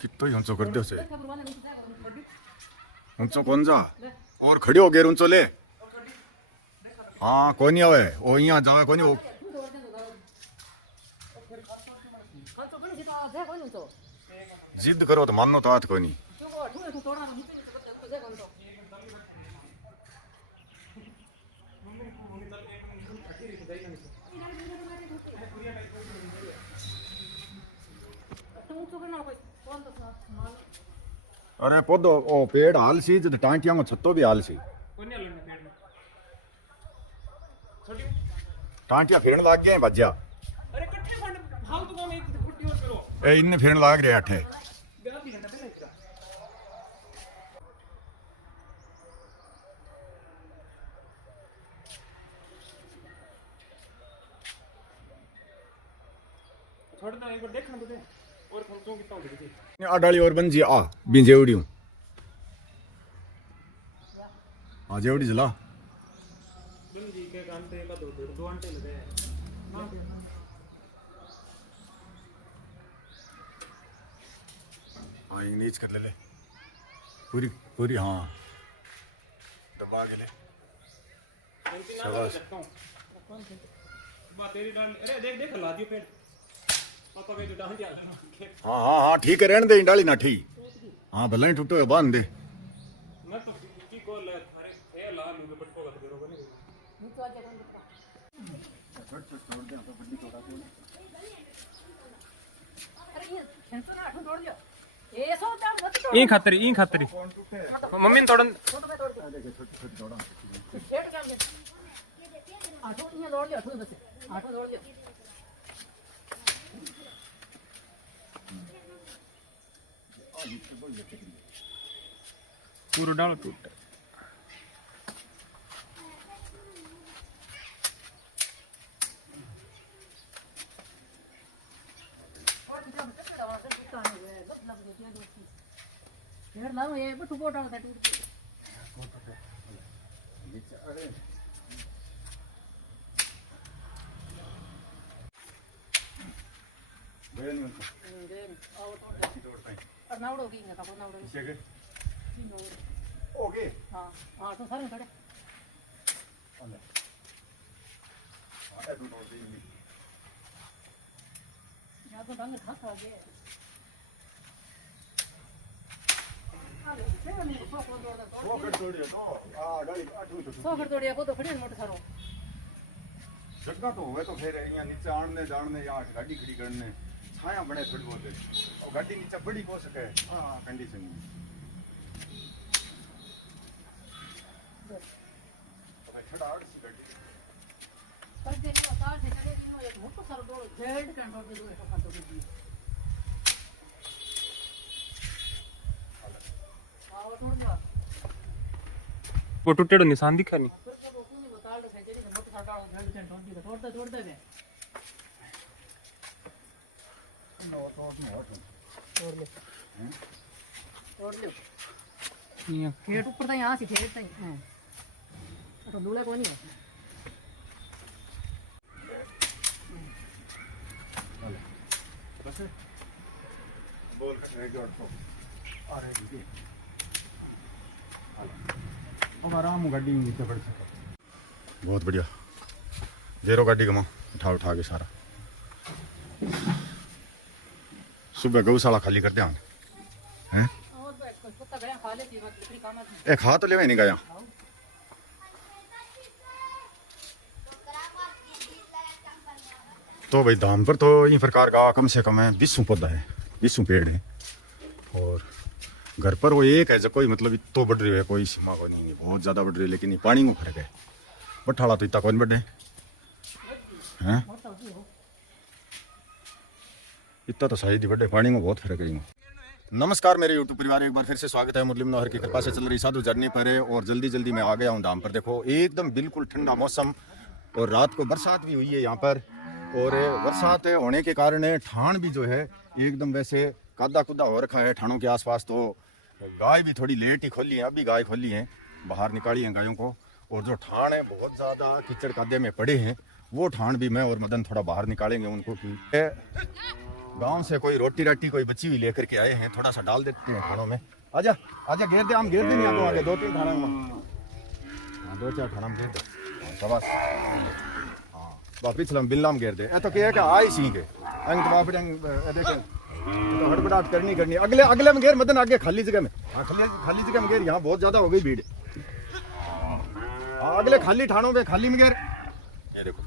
कितो ही ऊंचो कर दो से ऊंचो कौन जा और खड़ी हो गए ऊंचो ले हाँ कोई नहीं आवे ओ यहाँ जावे कोई नहीं जिद करो तो मानो तो हाथ कोई नहीं अरे पौधो ओ पेड़ हाल सी जब टांटिया को छत्तो भी हाल सी टांटिया फिरन लाग गया भज्या ए इन्ने फिरन लाग रहे अठे डाली और बन जी आ भी जेवड़ी हूँ आ जेवड़ी जला हाँ नीच कर ले पूरी पूरी हाँ दबा के ले शाबाश हाँ हाँ हाँ ठीक है रहने दे डाली ना ठीक हाँ भला ही टूटो बांध दे ई खातरी मम्मी ने तोड़न पूरा डाल टूट ओके हाँ हाँ तो सारे थोड़े या तो ढंग खा खा गए सौ कर तोड़िया को तो खड़ी मोटर सारो जगह तो होवे तो फिर यहाँ नीचे आने जाने या गाड़ी खड़ी करने छाया बने थोड़ी बहुत और गाड़ी नीचे बड़ी हो सके हाँ कंडीशन में तो खड़ा आड़ सी गाड़ी पर देखो तार से चले गए एक मोटर सारो दो जेड कंट्रोल दे दो ऐसा खातो की आओ तोड़ जा वो टूटेड़ो निशान दिखा नहीं ठेठ ऊपर तक यहाँ से ठेठ तक तो दूल्हे को नहीं है बोल अरे अब आराम गाड़ी में नीचे बढ़ सके बहुत बढ़िया जेरो गाड़ी कमा उठा उठा के सारा सुबह गौशाला खाली कर दिया हैं ए खा तो ले नहीं गया तो भाई धाम पर तो ये प्रकार का कम से कम है 20 पौधा है 20 पेड़ है और घर पर वो एक है जो कोई मतलब इतो बढ़ रही है कोई सीमा को नहीं बहुत ज़्यादा बढ़ रही है लेकिन पानी में फर्क है बठाला तो इतना कौन बढ़े हैं इतना तो शायद ही बढ़े पानी में बहुत फर्क है। नमस्कार मेरे यूट्यूब परिवार एक बार फिर से स्वागत है मुरली मनोहर की कृपा से चल रही साधु जर्नी पर है और जल्दी मैं आ गया हूँ धाम पर। देखो एकदम बिल्कुल ठंडा मौसम और रात को बरसात भी हुई है यहाँ पर और बरसात होने के कारण ठाण भी जो है एकदम वैसे कादा कुदा हो रखा है ठाणों के आसपास। तो गाय भी थोड़ी लेट ही खोली है अभी गाय खोली है बाहर निकाली है गायों को और जो ठाण है बहुत ज़्यादा कीचड़ कादे में पड़े हैं वो ठाण भी मैं और मदन थोड़ा बाहर निकालेंगे उनको कि गांव से कोई रोटी राटी कोई बची हुई लेकर के आए हैं, थोड़ा सा डाल देते हैं खानों में। आजा आजा घेर दे, हम घेर दे नहीं आपको आगे 2-3 थाना में, 2-4 थाना में घेर दे। शाबाश। हाँ वापिस हम बिल्ला में घेर दे। तो क्या है कि आई सी के अंग तो वापस देखें तो हड़बड़ाहट करनी अगले अगले में घेर, मदन आगे खाली जगह में। हाँ खाली जगह में घेर, यहाँ बहुत ज्यादा हो गई भीड़। हाँ अगले खाली ठाणों में खाली में घेर। ये देखो,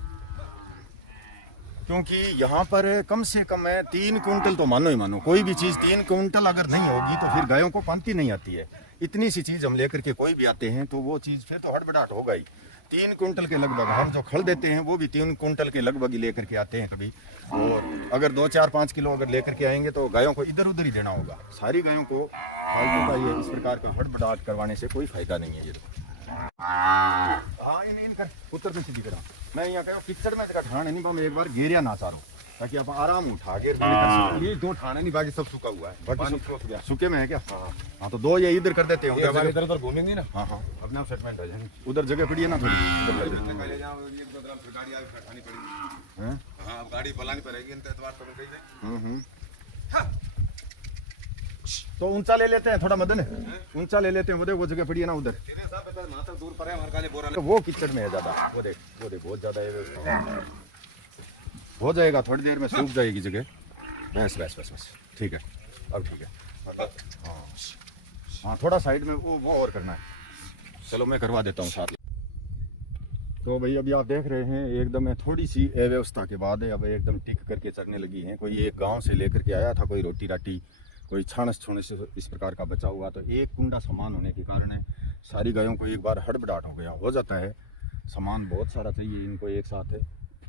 क्योंकि यहाँ पर कम से कम है 3 कुंटल तो मानो ही मानो, कोई भी चीज़ 3 कुंटल अगर नहीं होगी तो फिर गायों को पांति नहीं आती है। इतनी सी चीज़ हम लेकर के कोई भी आते हैं तो वो चीज़ फिर तो हड़बड़ाहट होगा ही। 3 कुंटल के लगभग हम जो खल देते हैं वो भी 3 कुंटल के लगभग ही लेकर के आते हैं कभी। और अगर 2-4-5 किलो अगर लेकर के आएंगे तो गायों को इधर उधर ही देना होगा। सारी गायों को फालतू का ये इस प्रकार का हड़बड़ाहट करवाने से कोई फायदा नहीं है। ये हाँ इन कर उत्तर में सीधी करा, मैं यहाँ कह पिक्चर में ठाणे नहीं, मैं एक बार घेरिया ना सारो ताकि आप आराम उठा के ये 2 ठाणे नहीं, बाकी सब सूखा हुआ है। बाकी सूख गया, सूखे में है क्या? हाँ तो 2 ये इधर कर देते हैं, इधर उधर घूमेंगे ना। हाँ अपना सेटमेंट हो जाएंगे, उधर जगह पड़ी है ना थोड़ी, गाड़ी बुलानी पड़ेगी। तो ऊंचा ले लेते हैं थोड़ा मदन, ऊंचा ले लेते हैं। वो जगह पड़ी है ना उधर, दूर पर है तो वो कीचड़ में है ज्यादा। वो देख बहुत ज्यादा है, हो जाएगा थोड़ी देर में, सूख जाएगी जगह। बस ठीक है, अब ठीक है। हाँ थोड़ा साइड में वो और करना है, चलो मैं करवा देता हूँ साथ। तो भाई अभी आप देख रहे हैं एकदम थोड़ी सी अव्यवस्था के बाद अब एकदम टिक करके चरने लगी हैं। कोई एक गांव से लेकर के आया था, कोई रोटी राटी कोई छानस छोनस इस प्रकार का बचा हुआ, तो एक कुंडा सामान होने के कारण सारी गायों को एक बार हड़बड़ाहट हो गया, हो जाता है। सामान बहुत सारा चाहिए इनको एक साथ है।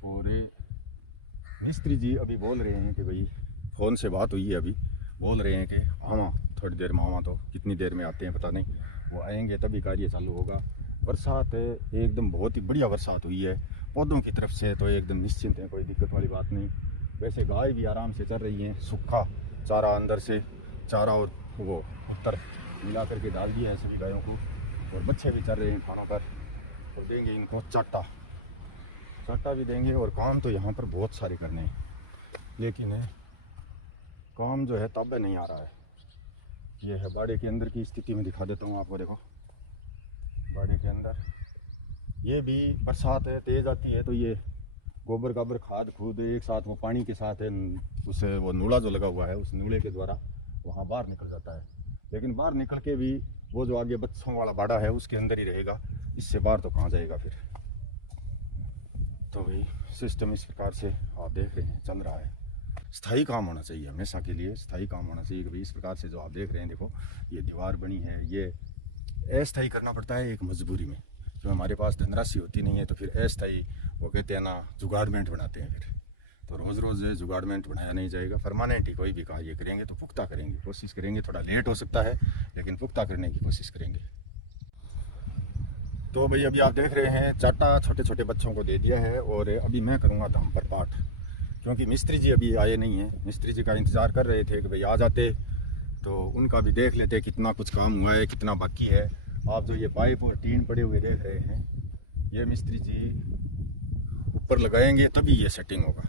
और मिस्त्री जी अभी बोल रहे हैं कि भाई फ़ोन से बात हुई है, अभी बोल रहे हैं कि हाँ थोड़ी देर में आवा, तो कितनी देर में आते हैं पता नहीं, वो आएंगे तभी कार्य चालू होगा। बरसात है एकदम, बहुत ही बढ़िया बरसात हुई है पौधों की तरफ से, तो एकदम निश्चिंत है, कोई दिक्कत वाली बात नहीं। वैसे गाय भी आराम से चल रही हैं, सूखा चारा अंदर से चारा और वो उत्तर मिला करके डाल दिया है सभी गायों को, और बच्चे भी चल रहे हैं खानों पर। और देंगे इनको चाटा भी देंगे। और काम तो यहाँ पर बहुत सारे करने हैं, लेकिन काम जो है तब नहीं आ रहा है। ये है बाड़े के अंदर की स्थिति में दिखा देता हूँ आपको। देखो बाड़े के अंदर ये भी बरसात है, तेज़ आती है तो ये गोबर गाबर खाद खूद एक साथ वो पानी के साथ है, उसे वो नूला जो लगा हुआ है उस नूले के द्वारा वहाँ बाहर निकल जाता है। लेकिन बाहर निकल के भी वो जो आगे बच्चों वाला बाड़ा है उसके अंदर ही रहेगा, इससे बाहर तो कहाँ जाएगा फिर। तो भाई सिस्टम इस प्रकार से आप देख रहे हैं चल रहा है। स्थायी काम होना चाहिए, हमेशा के लिए स्थायी काम होना चाहिए कि भाई इस प्रकार से जो आप देख रहे हैं, देखो ये दीवार बनी है, ये अस्थायी करना पड़ता है एक मजबूरी में। जो हमारे पास धनराशि होती नहीं है तो फिर अस्थायी वो कहते हैं ना जुगाड़मेंट बनाते हैं फिर। तो रोज़ रोज़ जुगाड़मेंट बनाया नहीं जाएगा, परमानेंट ही कोई भी कार्य करेंगे तो पुख्ता करेंगे, कोशिश करेंगे। थोड़ा लेट हो सकता है लेकिन पुख्ता करने की कोशिश करेंगे। तो भाई अभी आप देख रहे हैं चाटा छोटे छोटे बच्चों को दे दिया है, और अभी मैं करूँगा धाम पर पाठ, क्योंकि मिस्त्री जी अभी आए नहीं हैं। मिस्त्री जी का इंतज़ार कर रहे थे कि भाई आ जाते तो उनका भी देख लेते कितना कुछ काम हुआ है, कितना बाकी है। आप जो ये पाइप और टीन पड़े हुए देख रहे हैं, ये मिस्त्री जी ऊपर लगाएंगे तभी ये सेटिंग होगा,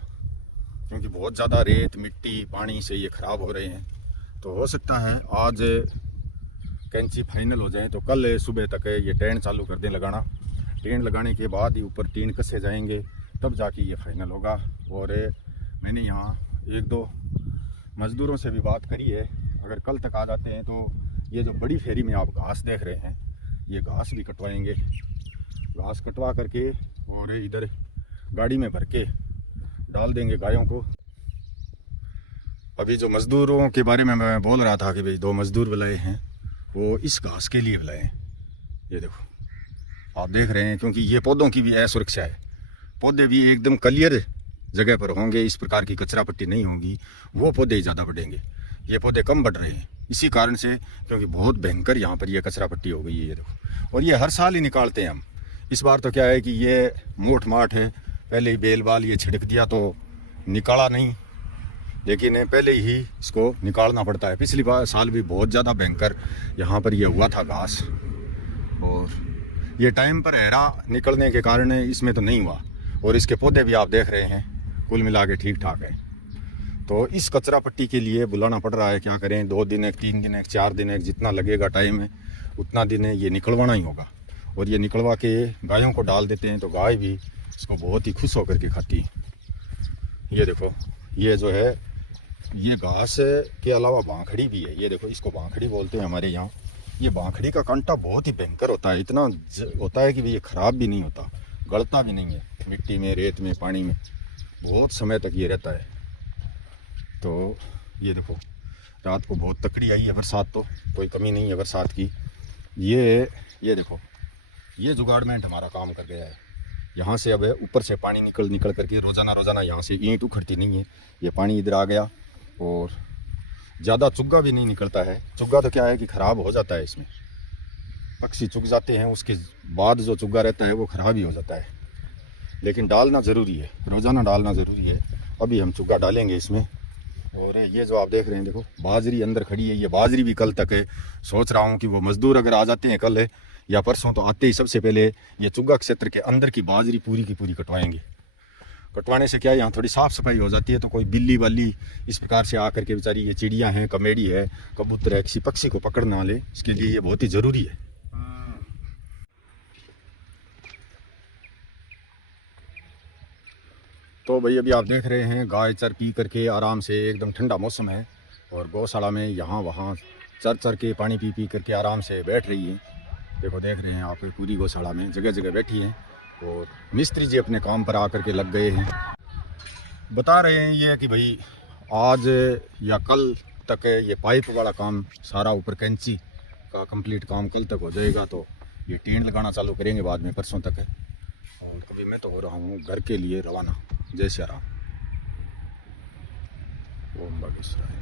क्योंकि बहुत ज़्यादा रेत मिट्टी पानी से ये ख़राब हो रहे हैं। तो हो सकता है आज कैंची फाइनल हो जाए तो कल सुबह तक ये टेंट चालू कर दें लगाना। टेंट लगाने के बाद ही ऊपर टीन कसे जाएंगे, तब जाके ये फाइनल होगा। और मैंने यहाँ 1-2 मज़दूरों से भी बात करी है, अगर कल तक आ जाते हैं तो ये जो बड़ी फेरी में आप घास देख रहे हैं, ये घास भी कटवाएंगे। घास कटवा करके और इधर गाड़ी में भर के डाल देंगे गायों को। अभी जो मज़दूरों के बारे में मैं बोल रहा था कि भाई 2 मज़दूर बुलाए हैं, वो इस घास के लिए बुलाए हैं। ये देखो आप देख रहे हैं, क्योंकि ये पौधों की भी असुरक्षा है। पौधे भी एकदम क्लियर जगह पर होंगे, इस प्रकार की कचरा पट्टी नहीं होगी, वो पौधे ही ज़्यादा बढ़ेंगे। ये पौधे कम बढ़ रहे हैं इसी कारण से, क्योंकि बहुत भयंकर यहाँ पर ये कचरा पट्टी हो गई है। ये देखो, और ये हर साल ही निकालते हैं हम। इस बार तो क्या है कि ये मोट माट है, पहले ही बेल बाल ये छिड़क दिया तो निकाला नहीं, लेकिन पहले ही इसको निकालना पड़ता है। पिछली बार साल भी बहुत ज़्यादा भयंकर यहाँ पर ये हुआ था घास, और ये टाइम पर एरा निकलने के कारण इसमें तो नहीं हुआ। और इसके पौधे भी आप देख रहे हैं कुल मिला के ठीक ठाक है। तो इस कचरा पट्टी के लिए बुलाना पड़ रहा है। क्या करें, 2 दिन 1, 3 दिन 1, 4 दिन 1, जितना लगेगा टाइम है उतना दिन है ये निकलवाना ही होगा। और ये निकलवा के गायों को डाल देते हैं तो गाय भी इसको बहुत ही खुश होकर के खाती है। ये देखो, ये जो है ये घास के अलावा बांखड़ी भी है। ये देखो, इसको बांखड़ी बोलते हैं हमारे यहाँ। ये बांखड़ी का कांटा बहुत ही भयंकर होता है, इतना होता है कि ये ख़राब भी नहीं होता, गलता भी नहीं है। मिट्टी में, रेत में, पानी में बहुत समय तक ये रहता है। तो ये देखो, रात को बहुत तकड़ी आई है बरसात, तो कोई कमी नहीं है बरसात की। ये देखो, ये जुगाड़मेंट हमारा काम कर गया है। यहाँ से अब ऊपर से पानी निकल करके रोज़ाना यहाँ से ईंट उखड़ती नहीं है, ये पानी इधर आ गया। और ज़्यादा चुग्गा भी नहीं निकलता है। चुग्गा तो क्या है कि ख़राब हो जाता है, इसमें पक्षी चुग जाते हैं, उसके बाद जो चुग्गा रहता है वो ख़राब ही हो जाता है। लेकिन डालना ज़रूरी है, रोज़ाना डालना ज़रूरी है। अभी हम चुग्गा डालेंगे इसमें। और ये जो आप देख रहे हैं, देखो बाजरी अंदर खड़ी है। ये बाजरी भी कल तक है। सोच रहा हूँ कि वो मज़दूर अगर आ जाते हैं कल या परसों, तो आते ही सबसे पहले ये चुग्गा क्षेत्र के अंदर की बाजरी पूरी की पूरी कटवाएंगे। कटवाने से क्या है, यहाँ थोड़ी साफ़ सफाई हो जाती है। तो कोई बिल्ली वाली इस प्रकार से आकर के बेचारी, ये चिड़ियाँ हैं, कमेड़ी है, कबूतर है, किसी पक्षी को पकड़ ना ले, इसके लिए ये बहुत ही ज़रूरी है। तो भाई अभी आप देख रहे हैं गाय चर पी करके आराम से, एकदम ठंडा मौसम है और गौशाला में यहाँ वहाँ चर के पानी पी करके आराम से बैठ रही है। देखो, देख रहे हैं आप, पूरी गौशाला में जगह जगह बैठी हैं। और मिस्त्री जी अपने काम पर आकर के लग गए हैं। बता रहे हैं ये कि भाई आज या कल तक ये पाइप वाला काम सारा ऊपर कैंची का कंप्लीट काम कल तक हो जाएगा। तो ये टीन लगाना चालू करेंगे बाद में, परसों तक है। और कभी मैं तो हो रहा हूँ घर के लिए रवाना। जय श्री राम। ओम बागेश्वराय।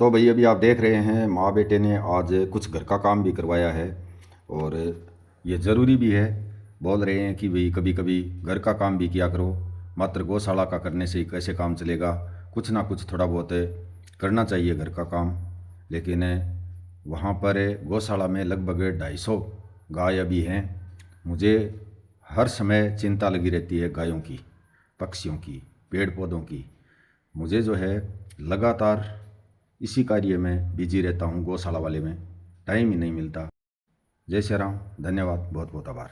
तो भाई अभी आप देख रहे हैं माँ बेटे ने आज कुछ घर का काम भी करवाया है। और ये ज़रूरी भी है। बोल रहे हैं कि भाई कभी कभी घर का काम भी किया करो, मात्र गौशाला का करने से ही कैसे काम चलेगा, कुछ ना कुछ थोड़ा बहुत करना चाहिए घर का काम। लेकिन वहाँ पर गौशाला में लगभग 250 गाय अभी हैं। मुझे हर समय चिंता लगी रहती है गायों की, पक्षियों की, पेड़ पौधों की। मुझे जो है लगातार इसी कार्य में बिजी रहता हूँ, गौशाला वाले में टाइम ही नहीं मिलता। जय श्री राम, धन्यवाद, बहुत बहुत आभार।